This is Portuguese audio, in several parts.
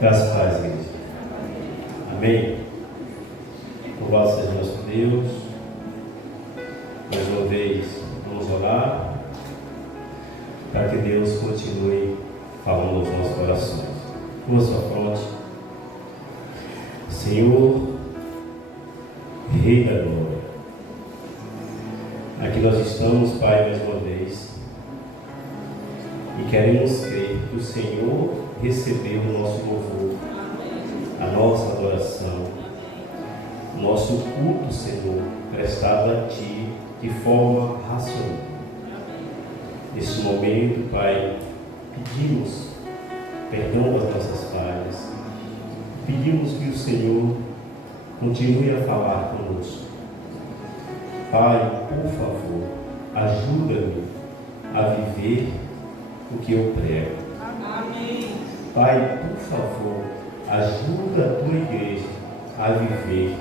Graças a Deus, igreja. Amém. Louvado seja nosso Deus. Mais uma vez, vamos orar para que Deus continue falando aos nossos corações. Curva sua fronte. Senhor, Rei da Glória, aqui nós estamos, Pai, mais uma vez, e queremos crer que o Senhor recebeu o nosso louvor, a nossa adoração, o nosso culto, Senhor, prestado a Ti de forma racional. Nesse momento, Pai, pedimos perdão das nossas falhas, pedimos que o Senhor continue a falar conosco. Pai, por favor, ajuda-me a viver o que eu prego. Amém. Pai, por favor, ajuda a tua igreja a viver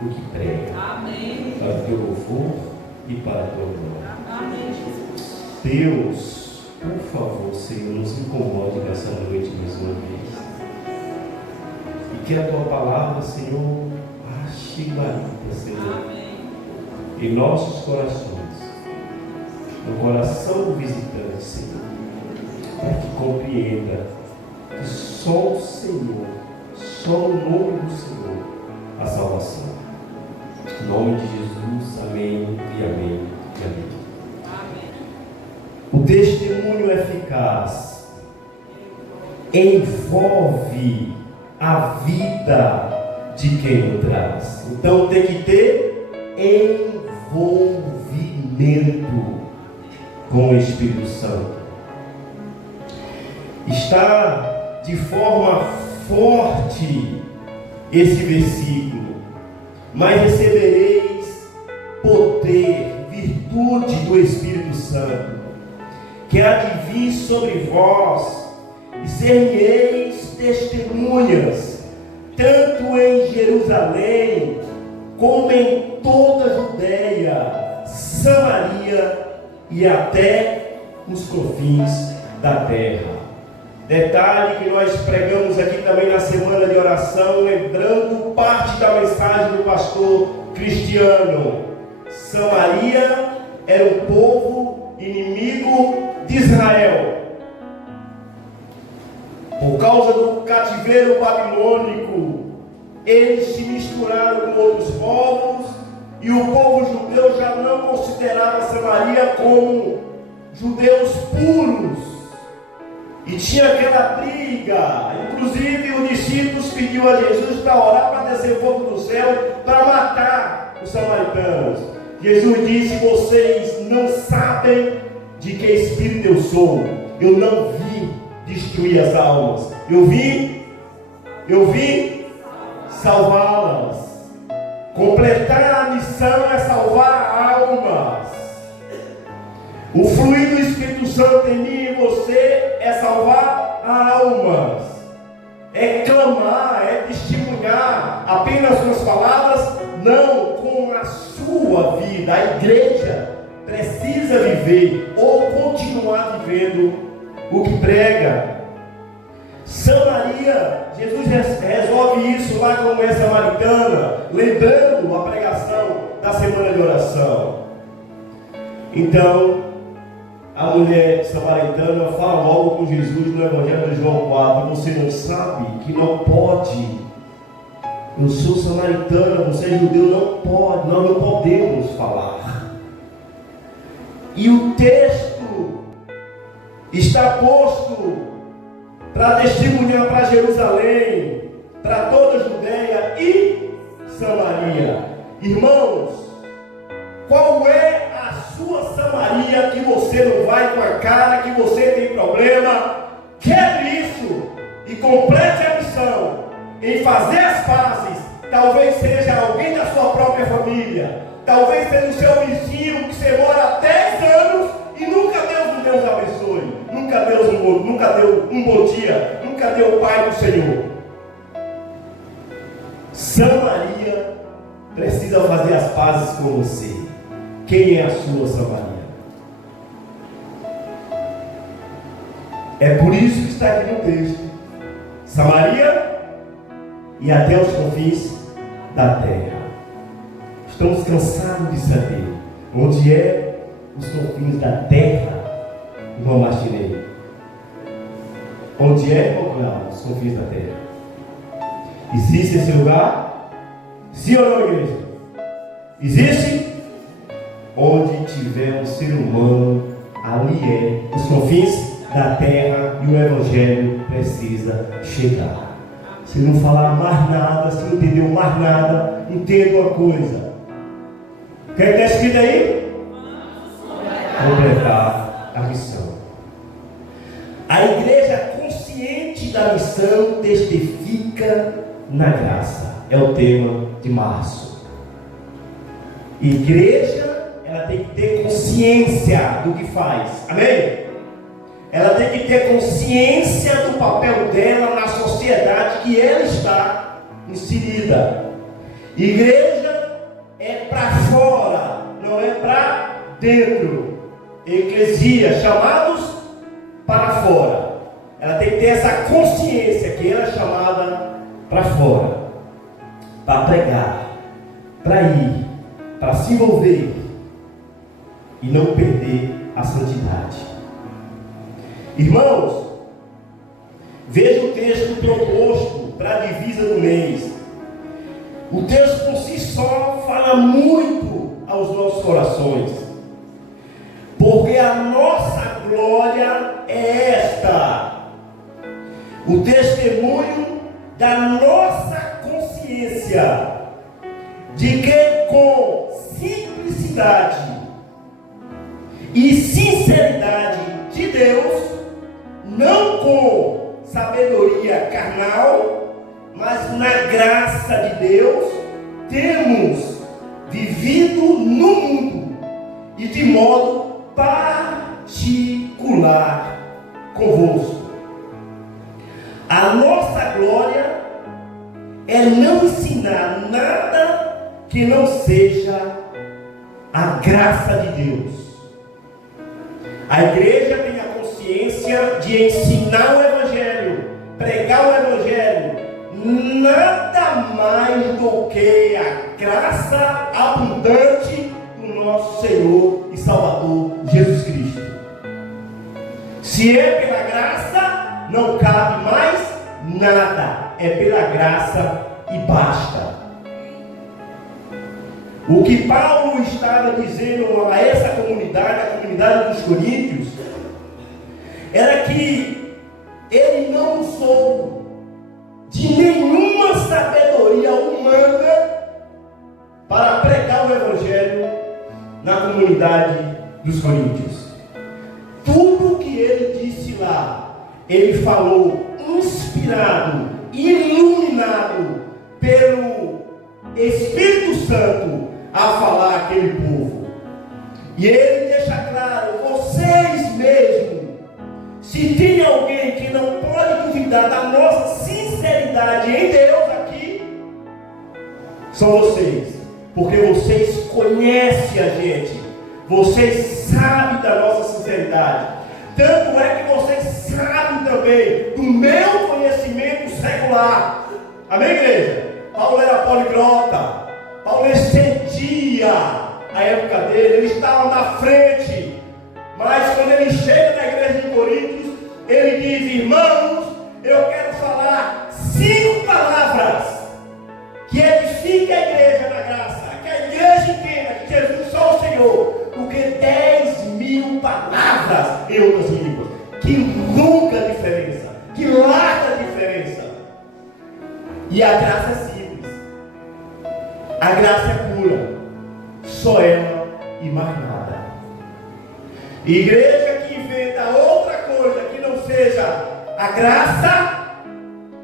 o que prega. Amém. Para o teu louvor e para a tua glória. Amém, Jesus. Deus, por favor, Senhor, nos incomode nessa noite mais uma vez. E que a tua palavra, Senhor, ache guarida, Senhor, Amém. em nossos corações, no coração do visitante, Senhor, para que compreenda que só o Senhor, só o nome do Senhor, a salvação. Em nome de Jesus, amém e amém e amém. Amém. O testemunho eficaz envolve a vida de quem o traz. Então tem que ter envolvimento com o Espírito Santo. Está de forma forte esse versículo: mas recebereis poder, virtude do Espírito Santo, que há de vir sobre vós, e ser-me-eis testemunhas, tanto em Jerusalém, como em toda a Judeia, Samaria e até os confins da terra. Detalhe que nós pregamos aqui também na semana de oração, lembrando parte da mensagem do pastor Cristiano. Samaria era um povo inimigo de Israel. Por causa do cativeiro babilônico, eles se misturaram com outros povos, e o povo judeu já não considerava Samaria como judeus puros. E tinha aquela briga. Inclusive os discípulos pediu a Jesus para orar, para descer fogo do céu, para matar os samaritanos. Jesus disse: vocês não sabem de que espírito eu sou. Eu não vim destruir as almas, eu vim salvá-las. Completar a missão é salvar almas. O fluir do Espírito Santo em mim e você é salvar almas, é clamar, é testemunhar apenas com as palavras, não com a sua vida. A igreja precisa viver ou continuar vivendo o que prega. Samaria, Jesus resolve isso lá com essa samaritana, lembrando a pregação da semana de oração. Então, a mulher samaritana fala logo com Jesus no Evangelho de João 4: você não sabe que não pode? Eu sou samaritana, você é judeu, não pode, nós não podemos falar. E o texto está posto para testemunhar para Jerusalém, para toda a Judeia e Samaria. Irmãos, qual é a sua Samaria que você não vai com a cara que você tem problema? Quebre isso e complete a missão em fazer as pazes. Talvez seja alguém da sua própria família, talvez seja o seu vizinho que você mora há 10 anos e nunca Deus abençoe, nunca deu um bom dia, nunca deu o Pai do Senhor. Samaria precisa fazer as pazes com você. Quem é a sua Samaria? É por isso que está aqui no texto. Samaria e até os confins da terra. Estamos cansados de saber onde é os confins da terra, irmão Martinei. Onde é, os confins da terra? Existe esse lugar? Sim ou não, igreja? Existe? Onde tiver um ser humano, ali é os confins da terra e o Evangelho precisa chegar. Se não falar mais nada, se não entendeu mais nada, entenda uma coisa. O que está escrito aí? Completar a missão. A igreja consciente da missão testifica na graça. É o tema de março. Igreja, ela tem que ter consciência do que faz. Amém? Ela tem que ter consciência do papel dela na sociedade que ela está inserida. Igreja é para fora, não é para dentro. Eclesia, chamados para fora. Ela tem que ter essa consciência que ela é chamada para fora, para pregar, para ir, para se envolver e não perder a santidade. Irmãos, veja o texto proposto para a divisa do mês. O texto por si só fala muito aos nossos corações, porque a nossa glória é esta: o testemunho da nossa consciência de que com simplicidade e sinceridade de Deus, não com sabedoria carnal, mas na graça de Deus, temos vivido no mundo e de modo particular convosco. A nossa glória é não ensinar nada que não seja a graça de Deus. A igreja tem a consciência de ensinar o Evangelho, pregar o Evangelho, nada mais do que a graça abundante do nosso Senhor e Salvador Jesus Cristo. Se é pela graça, não cabe mais nada, é pela graça e basta. O que Paulo estava dizendo a essa comunidade, a comunidade dos Coríntios, era que ele não usou de nenhuma sabedoria humana para pregar o Evangelho na comunidade dos Coríntios. Tudo que ele disse lá, ele falou inspirado, iluminado pelo Espírito Santo a falar àquele povo. E ele deixa claro: vocês mesmos, se tem alguém que não pode duvidar da nossa sinceridade em Deus aqui, são vocês, porque vocês conhecem a gente, vocês sabem da nossa sinceridade. Tanto é que vocês sabem também do meu conhecimento secular. Amém, igreja? Paulo era poliglota. Paulo excedia a época dele, ele estava na frente. Mas quando ele chega na igreja de Coríntios, ele diz: irmãos, eu quero falar 5 palavras que edifiquem a igreja na graça, que a igreja entenda que Jesus só é o Senhor, do que 10.000 palavras em outras línguas, que nunca a diferença, que larga a diferença. E a graça é simples. A graça é pura, só ela e mais nada. Igreja que inventa outra coisa que não seja a graça,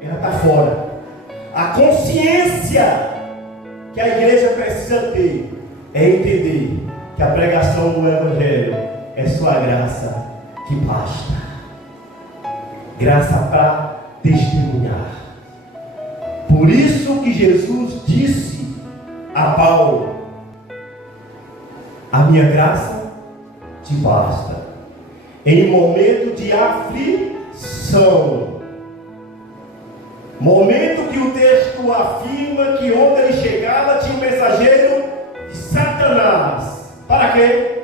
ela está fora. A consciência que a igreja precisa ter é entender que a pregação do Evangelho é só a graça que basta. Graça para testemunhar. Por isso que Jesus disse a Paulo: a minha graça te basta. Em momento de aflição, Momento que o texto afirma que onde ele chegava tinha um mensageiro de Satanás. Para quê?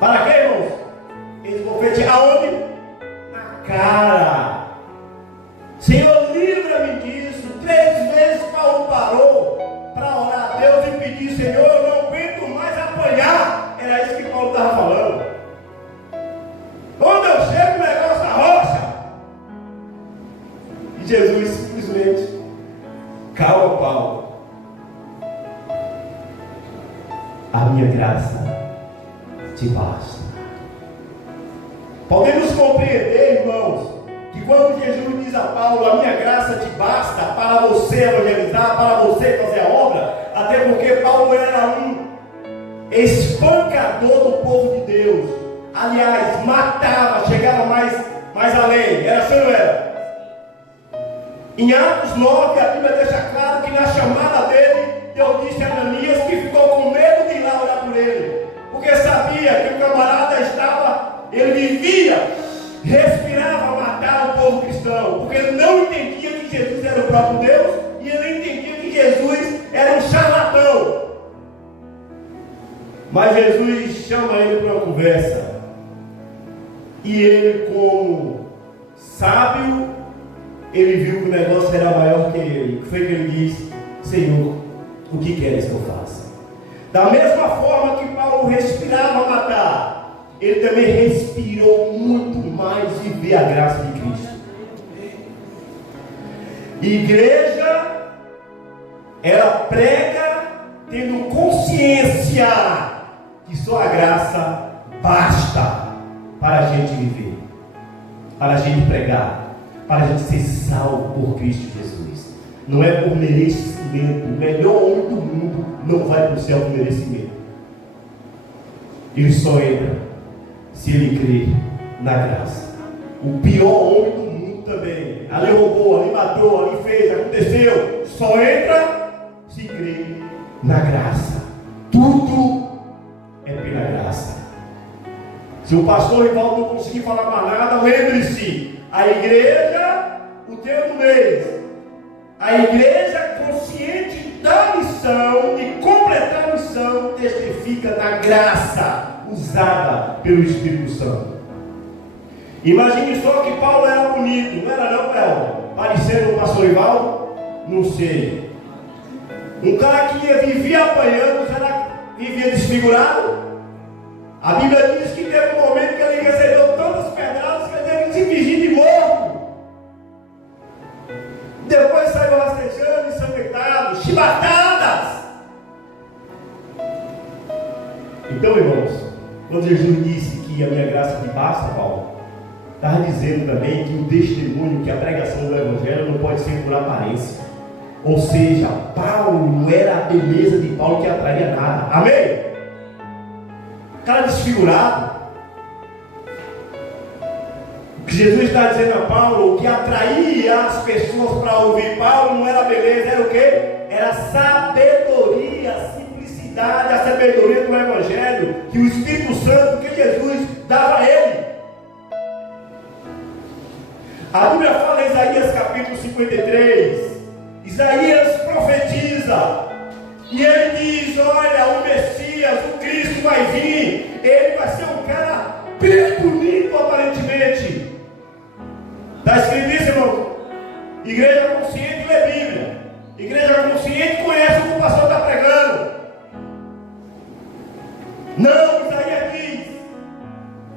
Para quê, irmãos? Esbofete aonde? Na cara. Senhor, livra-me disso. 3 vezes Paulo parou para orar a Deus e pedir: Senhor, eu não aguento mais apanhar. Era isso que Paulo estava falando. Quando eu chego, o negócio arrocha. E Jesus simplesmente: calma, Paulo. A minha graça te basta. Podemos compreender, irmãos, que quando Jesus diz a Paulo: a minha graça te basta para você evangelizar, para você fazer a obra, até porque Paulo era um espancador do povo de Deus. Aliás, matava, chegava mais além. Era assim ou não era? Em Atos 9, a Bíblia deixa claro que na chamada dele, Deus disse a Ananias que ficou com medo de ir lá orar por ele, porque sabia que o camarada ele vivia, respirava matar o povo cristão, porque ele não entendia que Jesus era o próprio Deus, e ele não entendia que Jesus era um charlatão. Mas Jesus chama ele para uma conversa, e ele, como sábio, ele viu que o negócio era maior que ele. O que foi que ele disse? Senhor, o que queres que eu faça? Da mesma forma que Paulo respirava matar, ele também respirou muito mais viver a graça de Cristo. Igreja, ela prega tendo consciência que só a graça basta para a gente viver, para a gente pregar, para a gente ser salvo por Cristo Jesus. Não é por merecimento. O melhor homem do mundo não vai para o céu por merecimento. Ele só entra se ele crer na graça. O pior homem do mundo também. Ali roubou, ali matou, ali fez, aconteceu. Só entra se crer na graça. Tudo é pela graça. Se o pastor Rivaldo não conseguir falar mais nada, lembre-se: a igreja, o teu do mês, a igreja consciente da missão, de completar a missão, testifica da graça usada pelo Espírito Santo. Imagine só que Paulo era bonito, não era não, Paulo? Parecendo o pastor Rivaldo? Não sei. Um cara que vivia apanhando, será que vivia desfigurado? A Bíblia diz que teve um momento que ele recebeu tantas pedradas que ele teve que se fingir de morto. Depois saiu rastejando, ensanguentado, chibatadas. Então, irmãos, quando Jesus disse que a minha graça te basta, Paulo, estava dizendo também que o testemunho, que a pregação do Evangelho não pode ser por aparência. Ou seja, Paulo não era a beleza de Paulo que atraía nada. Amém? Cara desfigurado. O que Jesus está dizendo a Paulo, o que atraía as pessoas para ouvir Paulo não era beleza, era o quê? Era sabedoria, simplicidade, a sabedoria do Evangelho, que o Espírito Santo, que Jesus dava a ele. A Bíblia fala em Isaías capítulo 53, Isaías profetiza, e ele diz: olha, o Messias, o Cristo vai vir, ele vai ser um cara bem bonito aparentemente. Está escrito isso, irmão? Igreja consciente lê Bíblia, igreja consciente conhece o que o pastor está pregando. Não, Isaías diz: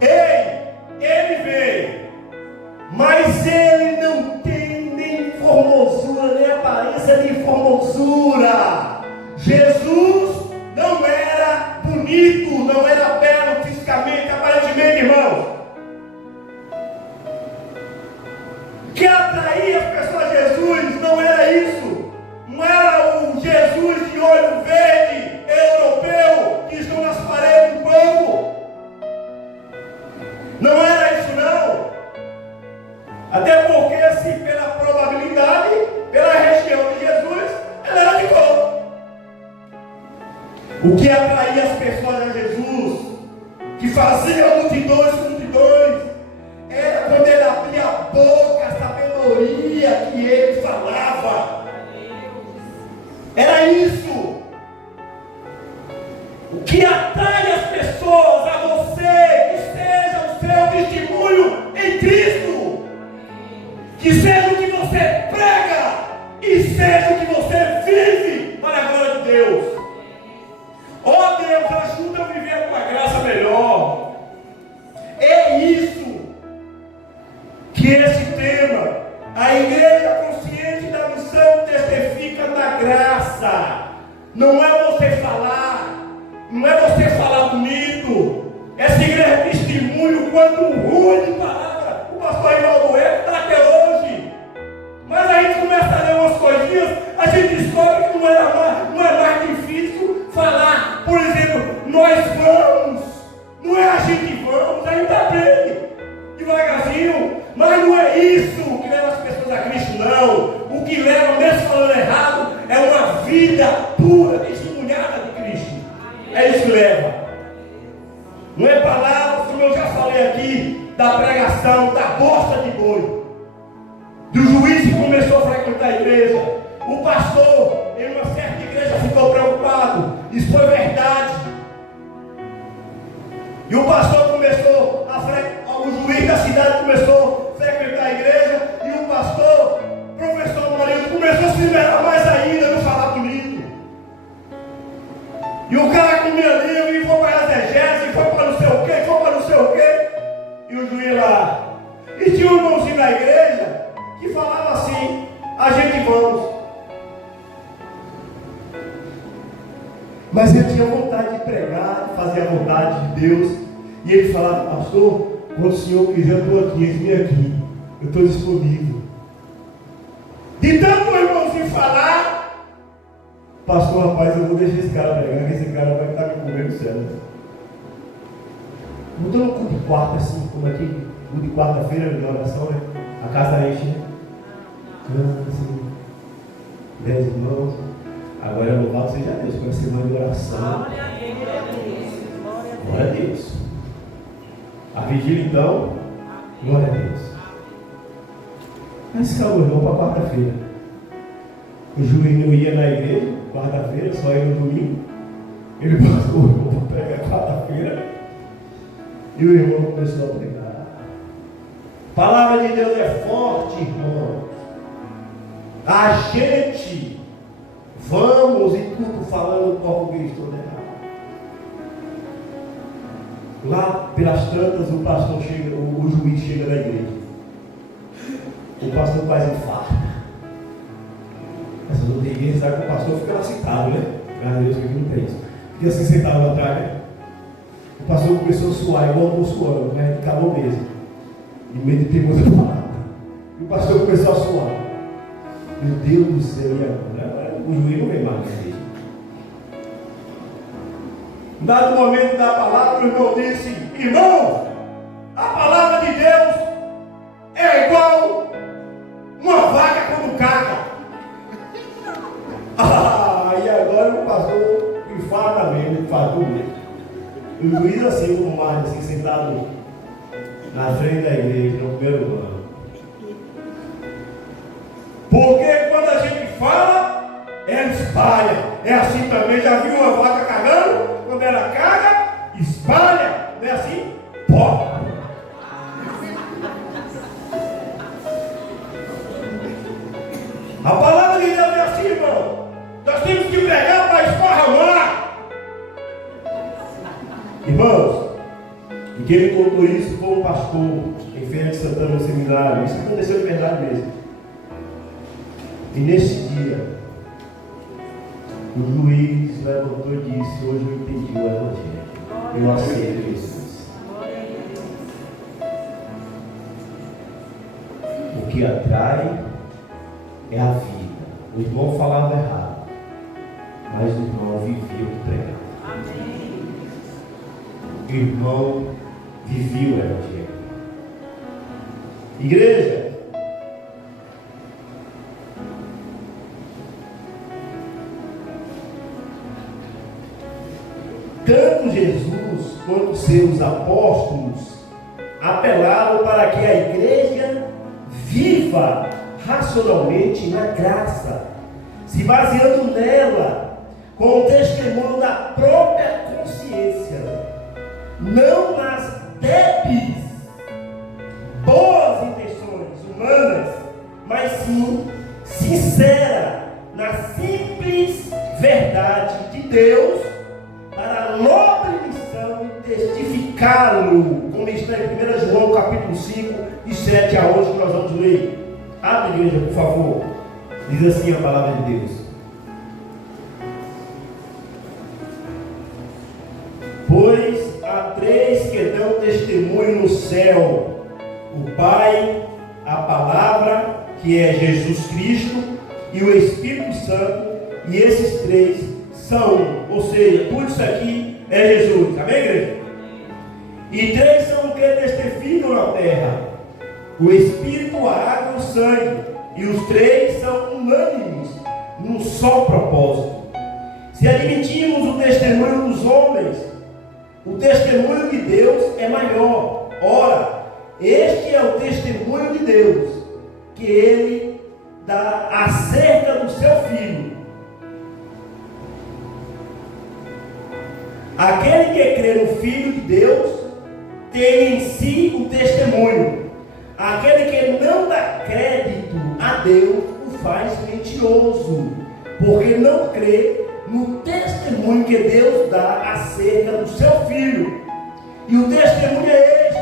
ei, ele vem, mas ele não tem nem formosura, nem aparência de formosura. Jesus não era bonito, não era belo fisicamente, aparentemente, irmãos. O que atraía as pessoas a Jesus não era isso. Não era o Jesus de olho verde, europeu, que estão nas paredes do povo. Não era isso não. Até porque, se pela probabilidade, pela região de Jesus, ela era de cor. O que atraía as pessoas a Jesus, que fazia multidões, era quando ele abria a boca, a sabedoria sabia que ele falava. Era isso. O que atrai as pessoas a você, que seja o seu testemunho em Cristo, que seja o que você prega e seja o que você vive para a glória de Deus. Oh Deus, ajuda a viver com a graça melhor. É isso que esse tema, a igreja consciente da missão, testifica da graça. Não é você falar, não é você falar bonito. Essa igreja é testemunho quando ruim de palavra. O pastor Reinaldo está até hoje. Mas a gente começa a ler umas coisinhas, a gente descobre que não é mais difícil falar. Por exemplo, nós vamos, não é a gente vamos, ainda bem, devagarzinho, mas não é isso que leva as pessoas a Cristo, não. O que leva, mesmo falando errado, é uma vida pura, testemunhada de Cristo. É isso que leva. Não é palavras, como eu já falei aqui, da pregação, da bosta de boi, do juiz que começou a frequentar a igreja. O pastor, em uma certa igreja, ficou preocupado. Isso foi verdade. E o pastor começou o juiz da cidade começou a frequentar a igreja. E o pastor, professor Marido, começou a se liberar mais ainda, não falar bonito. E o cara comia livro e foi para a exegese, foi para não sei o quê, foi para não sei o quê. E o juiz lá. E tinha um irmãozinho na igreja que falava assim: a gente vamos. Mas ele tinha vontade de pregar, de fazer a vontade de Deus. E ele falava: pastor, quando o senhor quiser, eu estou aqui, vem aqui, eu estou disponível. De tanto o irmãozinho falar: pastor, rapaz, eu vou deixar esse cara pregar, que esse cara vai estar me comendo o céu. Mudou no culto de quarta, assim, como aqui, culto de quarta-feira de oração, né? A casa enche, né? Assim, 10 irmãos. Agora louvado seja Deus com a semana de oração. Glória a Deus. A vigília então, glória a Deus. Mas calma, irmão, para quarta-feira. O juiz não ia na igreja, quarta-feira, só ia no domingo. Ele botou o irmão para pregar quarta-feira. E o irmão começou a pregar. A palavra de Deus é forte, irmão. A gente, vamos e tudo falando português todo errado. Lá pelas tantas, o pastor chega, o juiz chega na igreja. O pastor faz infarto. Essa outra igreja sabe que o pastor fica lá sentado, né? Graças a Deus que aqui não tem isso. Fica assim sentado lá atrás, né? O pastor começou a suar, igual eu estou suando, né? Acabou mesmo. E medo de ter coisa palavra. E o pastor começou a suar. Meu Deus do céu, e agora? O juiz não vem mais na igreja. Dado momento da palavra, o irmão disse: irmão, a palavra de Deus é igual uma vaca quando caga. E agora o pastor infarta mesmo, infartou mesmo. E o juiz assim, como mais, assim, sentado na frente da igreja, no primeiro ano. Porque quando a gente fala, ela espalha. É assim também, já viu uma vaca cagando? Quando ela caga, espalha. Não é assim? Pó. A palavra de Deus é assim, irmão. Nós temos que pregar para esparramar. Irmãos, e quem me contou isso foi um pastor em Feira de Santana, no seminário. Isso aconteceu de verdade mesmo. E nesse dia, o juiz levantou e disse: hoje eu entendi o evangelho. Eu aceito Jesus. O que atrai é a vida. O irmão falava errado, mas o irmão vivia o que pregava. O irmão vivia o evangelho. Igreja, tanto Jesus quanto seus apóstolos apelaram para que a igreja viva racionalmente na graça, se baseando nela, com o testemunho da própria consciência, não nas débeis, boas intenções humanas, mas sim sincera, na simples verdade de Deus, para a nobre missão de testificá-lo, como está em 1 João capítulo 5, de 7 a 11, que nós vamos ler. Abre, igreja, por favor. Diz assim a palavra de Deus: pois há três que dão testemunho no céu: o Pai, a palavra, que é Jesus Cristo, e o Espírito Santo, e esses três são, ou seja, tudo isso aqui é Jesus. Amém, igreja? E três são o que testificam na terra: o Espírito, a água e o sangue. E os três são unânimes num só propósito. Se admitirmos o testemunho dos homens, o testemunho de Deus é maior. Ora, este é o testemunho de Deus, que Ele dá acerca do seu Filho. Aquele que crê no Filho de Deus tem em si o testemunho. Aquele que não dá crédito a Deus o faz mentiroso, porque não crê no testemunho que Deus dá acerca do seu Filho. E o testemunho é este,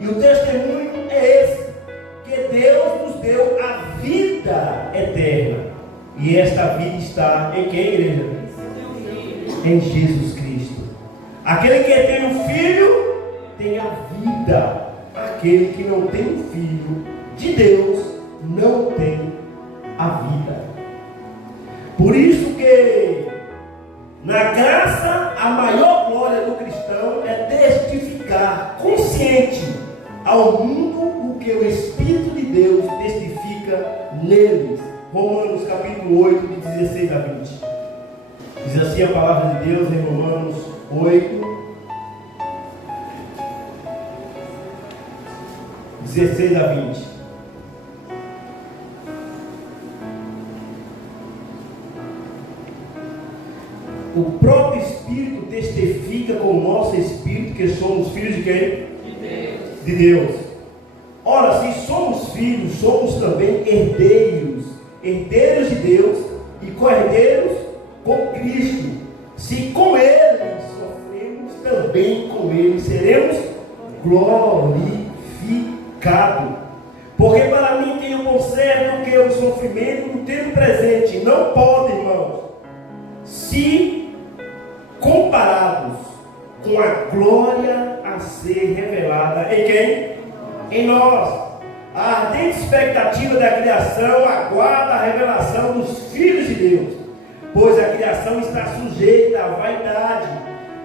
e o testemunho é esse, que Deus nos deu a vida eterna. E esta vida está em quem, igreja? Em Jesus Cristo. Aquele que tem o Filho tem a vida. Aquele que não tem o Filho de Deus não tem a vida. Por isso que na graça a maior glória do cristão é testificar consciente ao mundo o que o Espírito de Deus testifica neles. Romanos capítulo 8, de 16 a 20. Diz assim a palavra de Deus em Romanos 8, 16 a 20. O próprio Espírito testifica com o nosso Espírito que somos filhos de quem? De Deus. Ora, se somos filhos, somos também herdeiros, herdeiros de Deus e co-herdeiros com Cristo. Se com Ele sofremos, também com Ele seremos glorificados. Porque para mim tenho por certo que o sofrimento no tempo presente não pode, irmãos, se comparados com a glória a ser revelada em quem? Em nós. A ardente expectativa da criação aguarda a revelação dos filhos de Deus, pois a criação está sujeita à vaidade,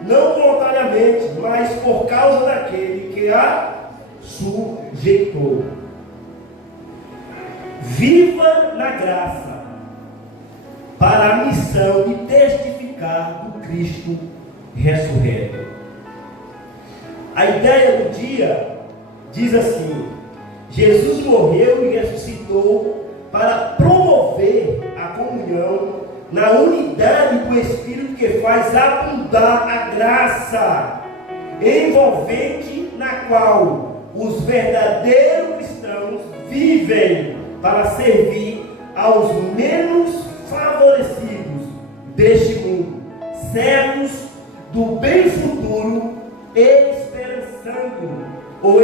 não voluntariamente, mas por causa daquele que a sujeitou. Viva na graça para a missão de testificar do Cristo ressurreto. A ideia do dia diz assim: Jesus morreu e ressuscitou para promover a comunhão na unidade do Espírito, que faz abundar a graça envolvente, na qual os verdadeiros cristãos vivem para servir aos menos favorecidos deste mundo, certos do bem futuro e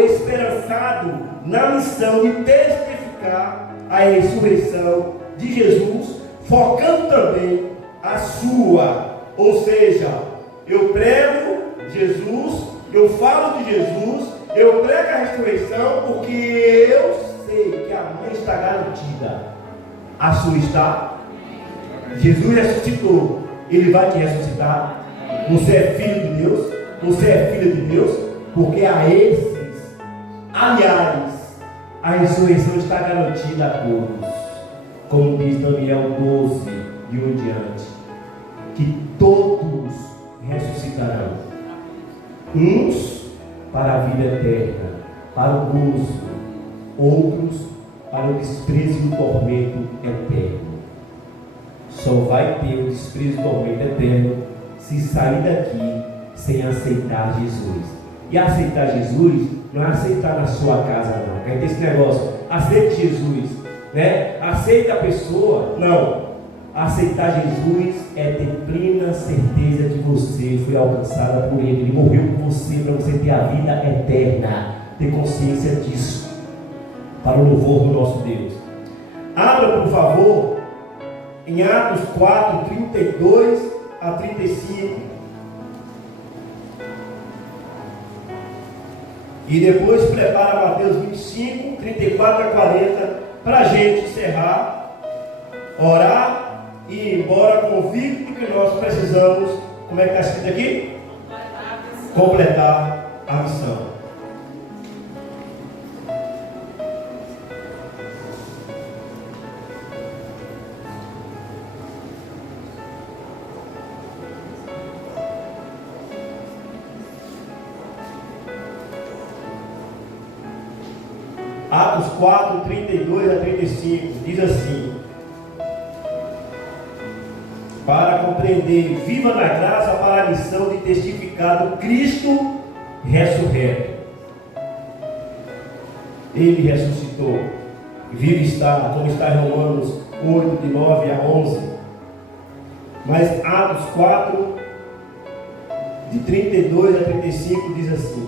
esperançado na missão de testificar a ressurreição de Jesus, focando também a sua. Ou seja, eu prego Jesus, eu falo de Jesus, eu prego a ressurreição, porque eu sei que a minha está garantida. A sua está. Jesus ressuscitou, Ele vai te ressuscitar. Você é filho de Deus, você é filha de Deus, porque a esses, aliás, a ressurreição está garantida a todos, como diz Daniel 12 e em diante, que todos ressuscitarão, uns para a vida eterna, para o gozo, outros para o desprezo e o tormento eterno. Só vai ter o desprezo e o tormento eterno se sair daqui sem aceitar Jesus. E aceitar Jesus não é aceitar na sua casa, não. Aí tem esse negócio, aceite Jesus, né? Aceita a pessoa, não. Aceitar Jesus é ter plena certeza que você foi alcançada por Ele. Ele morreu por você para você ter a vida eterna. Ter consciência disso, para o louvor do nosso Deus. Abra, por favor, em Atos 4, 32 a 35. E depois prepara Mateus 25, 34 a 40, para a gente encerrar, orar e ir embora convicto que nós precisamos, como é que está escrito aqui? Completar a missão. Atos 4, 32 a 35, diz assim: para compreender, viva na graça para a missão de testificar do Cristo ressurreto. Ele ressuscitou, vive está, como está em Romanos 8, de 9 a 11. Mas Atos 4, de 32 a 35, diz assim: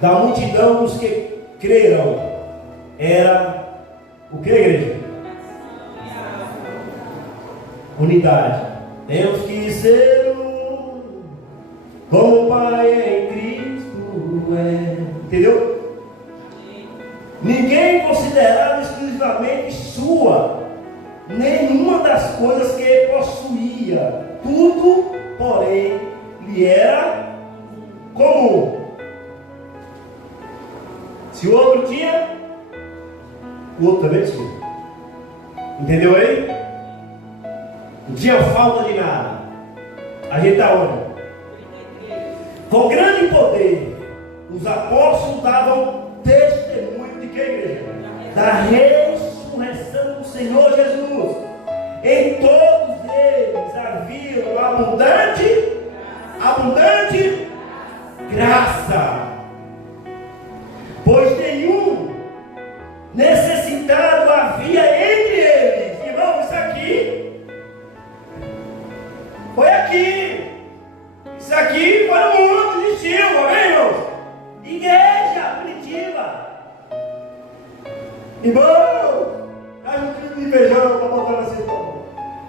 da multidão dos que creram, era o que, igreja? Unidade. Temos que ser um, como o Pai em Cristo é. Entendeu? Ninguém considerava exclusivamente sua nenhuma das coisas que possuía. Tudo, porém, lhe era comum. Se o outro tinha, o outro também tinha. Entendeu aí? Não tinha falta de nada. A gente está onde? Com grande poder, os apóstolos davam testemunho de que, igreja? Da ressurreição do Senhor Jesus. Em todos eles havia abundante graça. Pois nenhum necessitado havia entre eles. Irmão, isso aqui foi aqui. Isso aqui foi no mundo, existiu, amém, irmãos? Igreja primitiva. Irmão, faz um quilo de feijão para botar na cebola.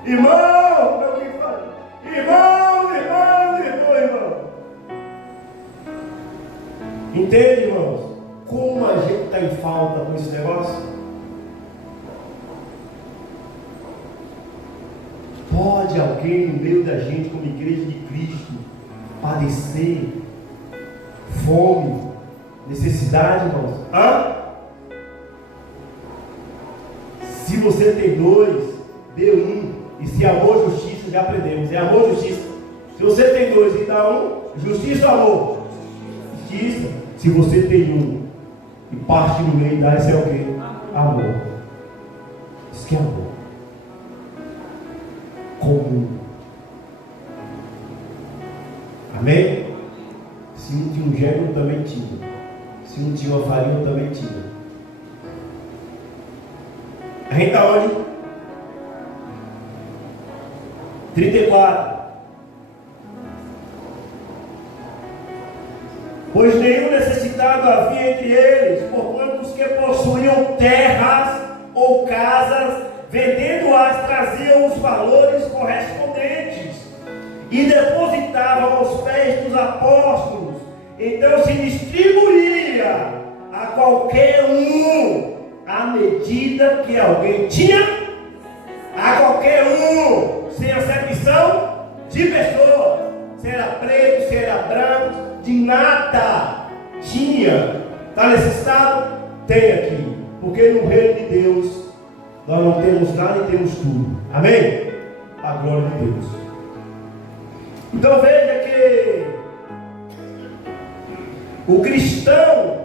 Irmão, meu que faz? Irmão. Entende, irmãos? Como a gente está em falta com esse negócio? Pode alguém no meio da gente, como igreja de Cristo, padecer fome, necessidade, irmãos? Se você tem dois, dê um. E se amor, justiça, já aprendemos. É amor, justiça. Se você tem dois e dá um, justiça ou amor? Justiça. Se você tem um e parte no meio e dá, isso é o quê? Amor. Isso que é amor. Comum. Amém? Se não tinha um gênero, eu também tinha. Se não tinha uma farinha, eu também tinha. A gente está onde? 34. Pois nenhum necessitado havia entre eles, porquanto os que possuíam terras ou casas, vendendo-as, traziam os valores correspondentes e depositavam aos pés dos apóstolos. Então se distribuía a qualquer um à medida que alguém tinha, a qualquer um, sem acepção de pessoas, se era preto, se era branco, de nada tinha. Está necessitado? Tem aqui, porque no reino de Deus nós não temos nada e temos tudo. Amém? A glória de Deus. Então veja que o cristão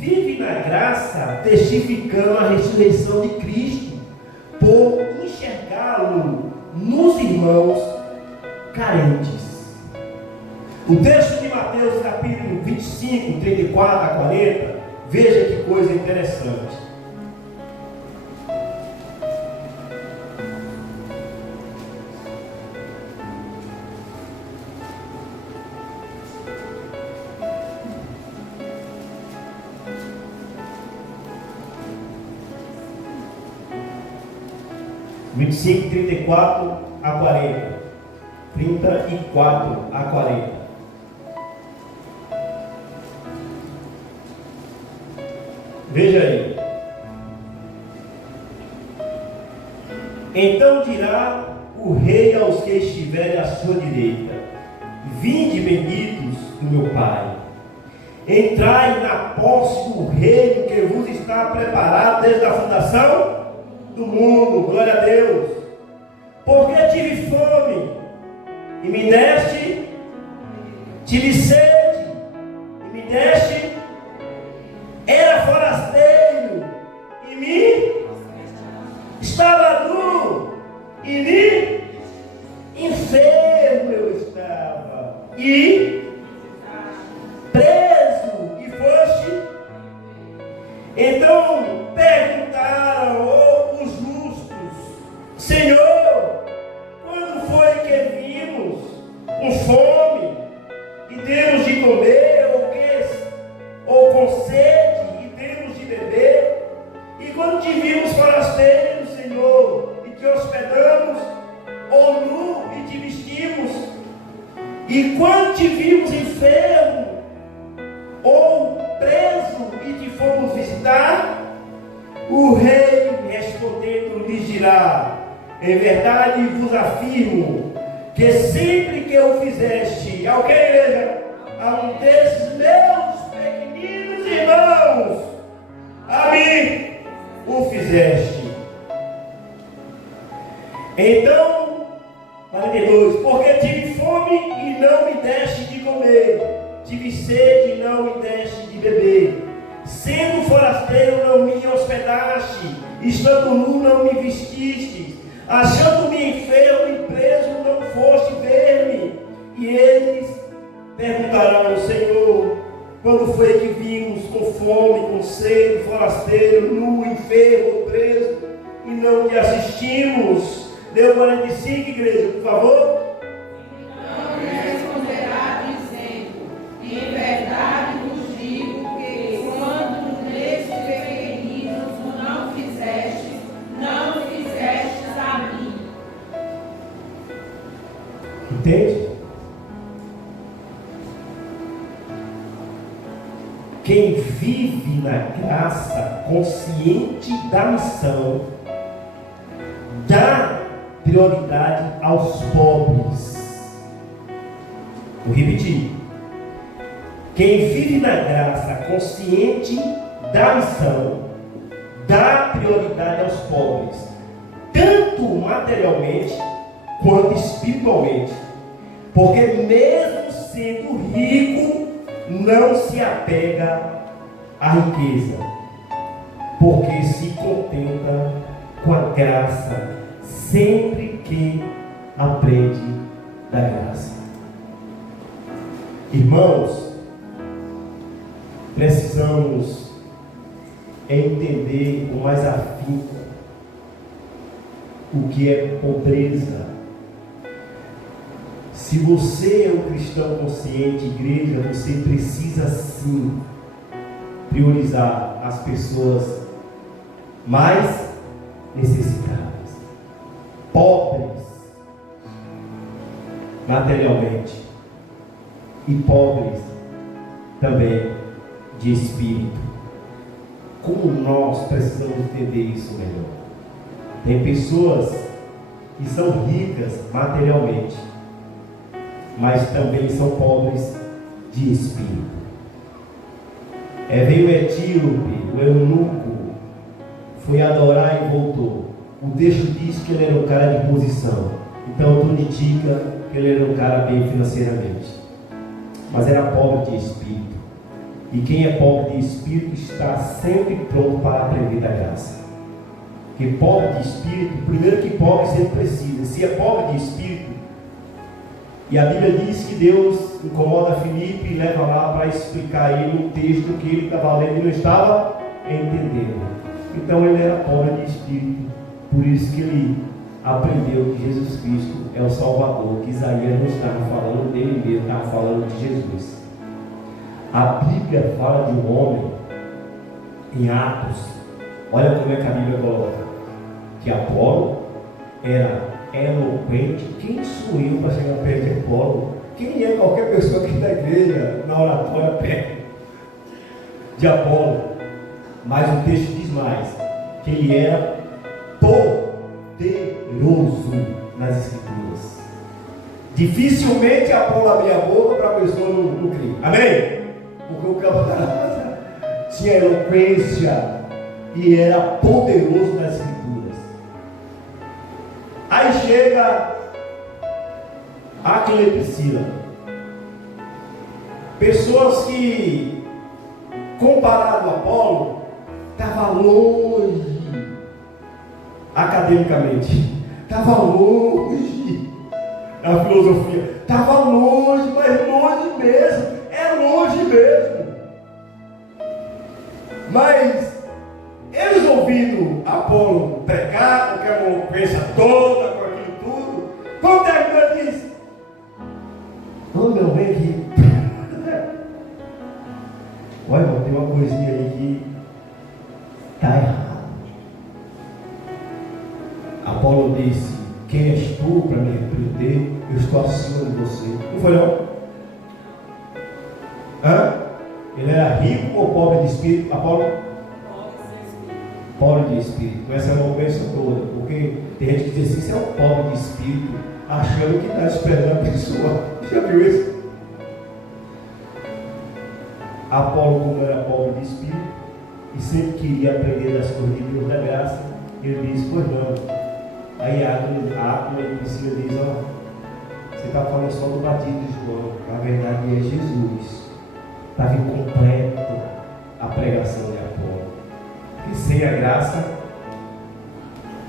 vive na graça, testificando a ressurreição de Cristo, por enxergá-lo nos irmãos carentes. O texto de Mateus capítulo 25, 34 a 40, veja que coisa interessante. Vinte e cinco, 34 a 40. 34 a 40. Veja aí. Então dirá o rei aos que estiverem à sua direita: vinde, benditos do meu Pai, entrai na posse do reino que vos está preparado desde a fundação do mundo. Glória a Deus. Porque tive fome e me deste, tive sede e me deste, era forasteiro e me estava nu e me enfermo eu estava e preso e foste. Então perguntaram os justos: Senhor, quando foi que vimos com fome e demos de comer, ou com sede e demos de beber? E quando te vimos forasteiro, Senhor, e te hospedamos, ou nu e te vestimos? E quando te vimos enfermo ou preso e te fomos visitar? O rei respondendo lhes dirá: em verdade vos afirmo que sempre que o fizeste a alguém, igreja, a um desses meus pequeninos irmãos, a mim o fizeste. Então, 42, porque tive fome e não me deste de comer, tive sede e não me deste de beber, sendo forasteiro não me hospedaste, estando nu não me vestiste, achando-me enfermo e preso não foste ver-me. E eles perguntarão: Senhor, quando foi que vimos com fome, com sede, forasteiro, nu, enfermo, preso, e não te assistimos? Deu 45, igreja, por favor. Então responderá dizendo: em verdade vos digo que quando nesses pequeninos não fizestes, não fizestes a mim. Entende? Quem vive na graça, consciente da missão, dá prioridade aos pobres. Vou repetir. Quem vive na graça, consciente da missão, dá prioridade aos pobres, tanto materialmente quanto espiritualmente, porque mesmo sendo rico, não se apega à riqueza, porque se contenta com a graça, sempre que aprende da graça. Irmãos, precisamos entender com mais afinco o que é pobreza. Se você é um cristão consciente, igreja, você precisa sim priorizar as pessoas mais necessitadas, pobres materialmente e pobres também de espírito. Como nós precisamos entender isso melhor? Tem pessoas que são ricas materialmente, mas também são pobres de espírito. Veio o etíope, o eunuco, foi adorar e voltou. O texto diz que ele era um cara de posição, então tudo indica que ele era um cara bem financeiramente, mas era pobre de espírito. E quem é pobre de espírito está sempre pronto para aprender da graça. Porque pobre de espírito, primeiro que pobre sempre precisa. Se é pobre de espírito, e a Bíblia diz que Deus incomoda Filipe e leva lá para explicar a ele um texto que ele estava lendo e não estava entendendo. Então ele era pobre de espírito, por isso que ele aprendeu que Jesus Cristo é o Salvador, que Isaías não estava falando dele mesmo, estava falando de Jesus. A Bíblia fala de um homem em Atos, olha como é que a Bíblia coloca, que Apolo era eloquente. Quem sou eu para chegar perto de Apolo? Quem é qualquer pessoa aqui da igreja, na oratória, perto de Apolo? Mas o texto diz mais, que ele era poderoso nas Escrituras. Dificilmente Apolo abria a boca para a pessoa não crer. Amém? Porque o camarada tinha eloquência e era poderoso nas Escrituras. Aí chega Áquila e Priscila, pessoas que, comparado a Apolo, estava longe academicamente, estava longe na filosofia, estava longe, mas longe mesmo, é longe mesmo. Mas eles ouvindo Apolo pregar, com aquela eloquência toda, com aquilo tudo, quando terminou ele disse: ô meu bem aqui, olha, irmão, tem uma coisinha aí que está errado. Apolo disse: quem és tu para me repreender? Eu estou acima de você. Não foi não? Ele era rico ou pobre de espírito? Apolo? Pobre de espírito. Com essa eloquência toda. Porque tem gente que diz assim: você é um pobre de espírito, achando que está esperando a pessoa. Já viu isso? Apolo, como era pobre de espírito e sempre queria aprender das coisas de Deus da graça, ele disse: pois não. Aí a Áquila e Priscila diz: ó, você está falando só do batismo de João, na verdade é Jesus. Estava incompleto a pregação de Apolo. E sem a graça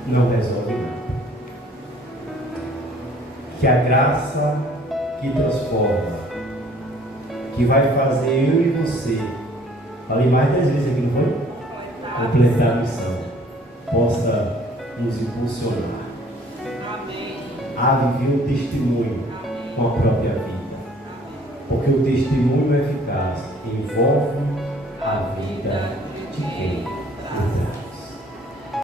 não resolve nada. Que a graça que transforma, que vai fazer eu e você, falei mais 10 vezes aqui, não foi? Completar a missão, possa nos impulsionar a viver o testemunho com a própria vida. Porque o testemunho eficaz envolve a vida de quem?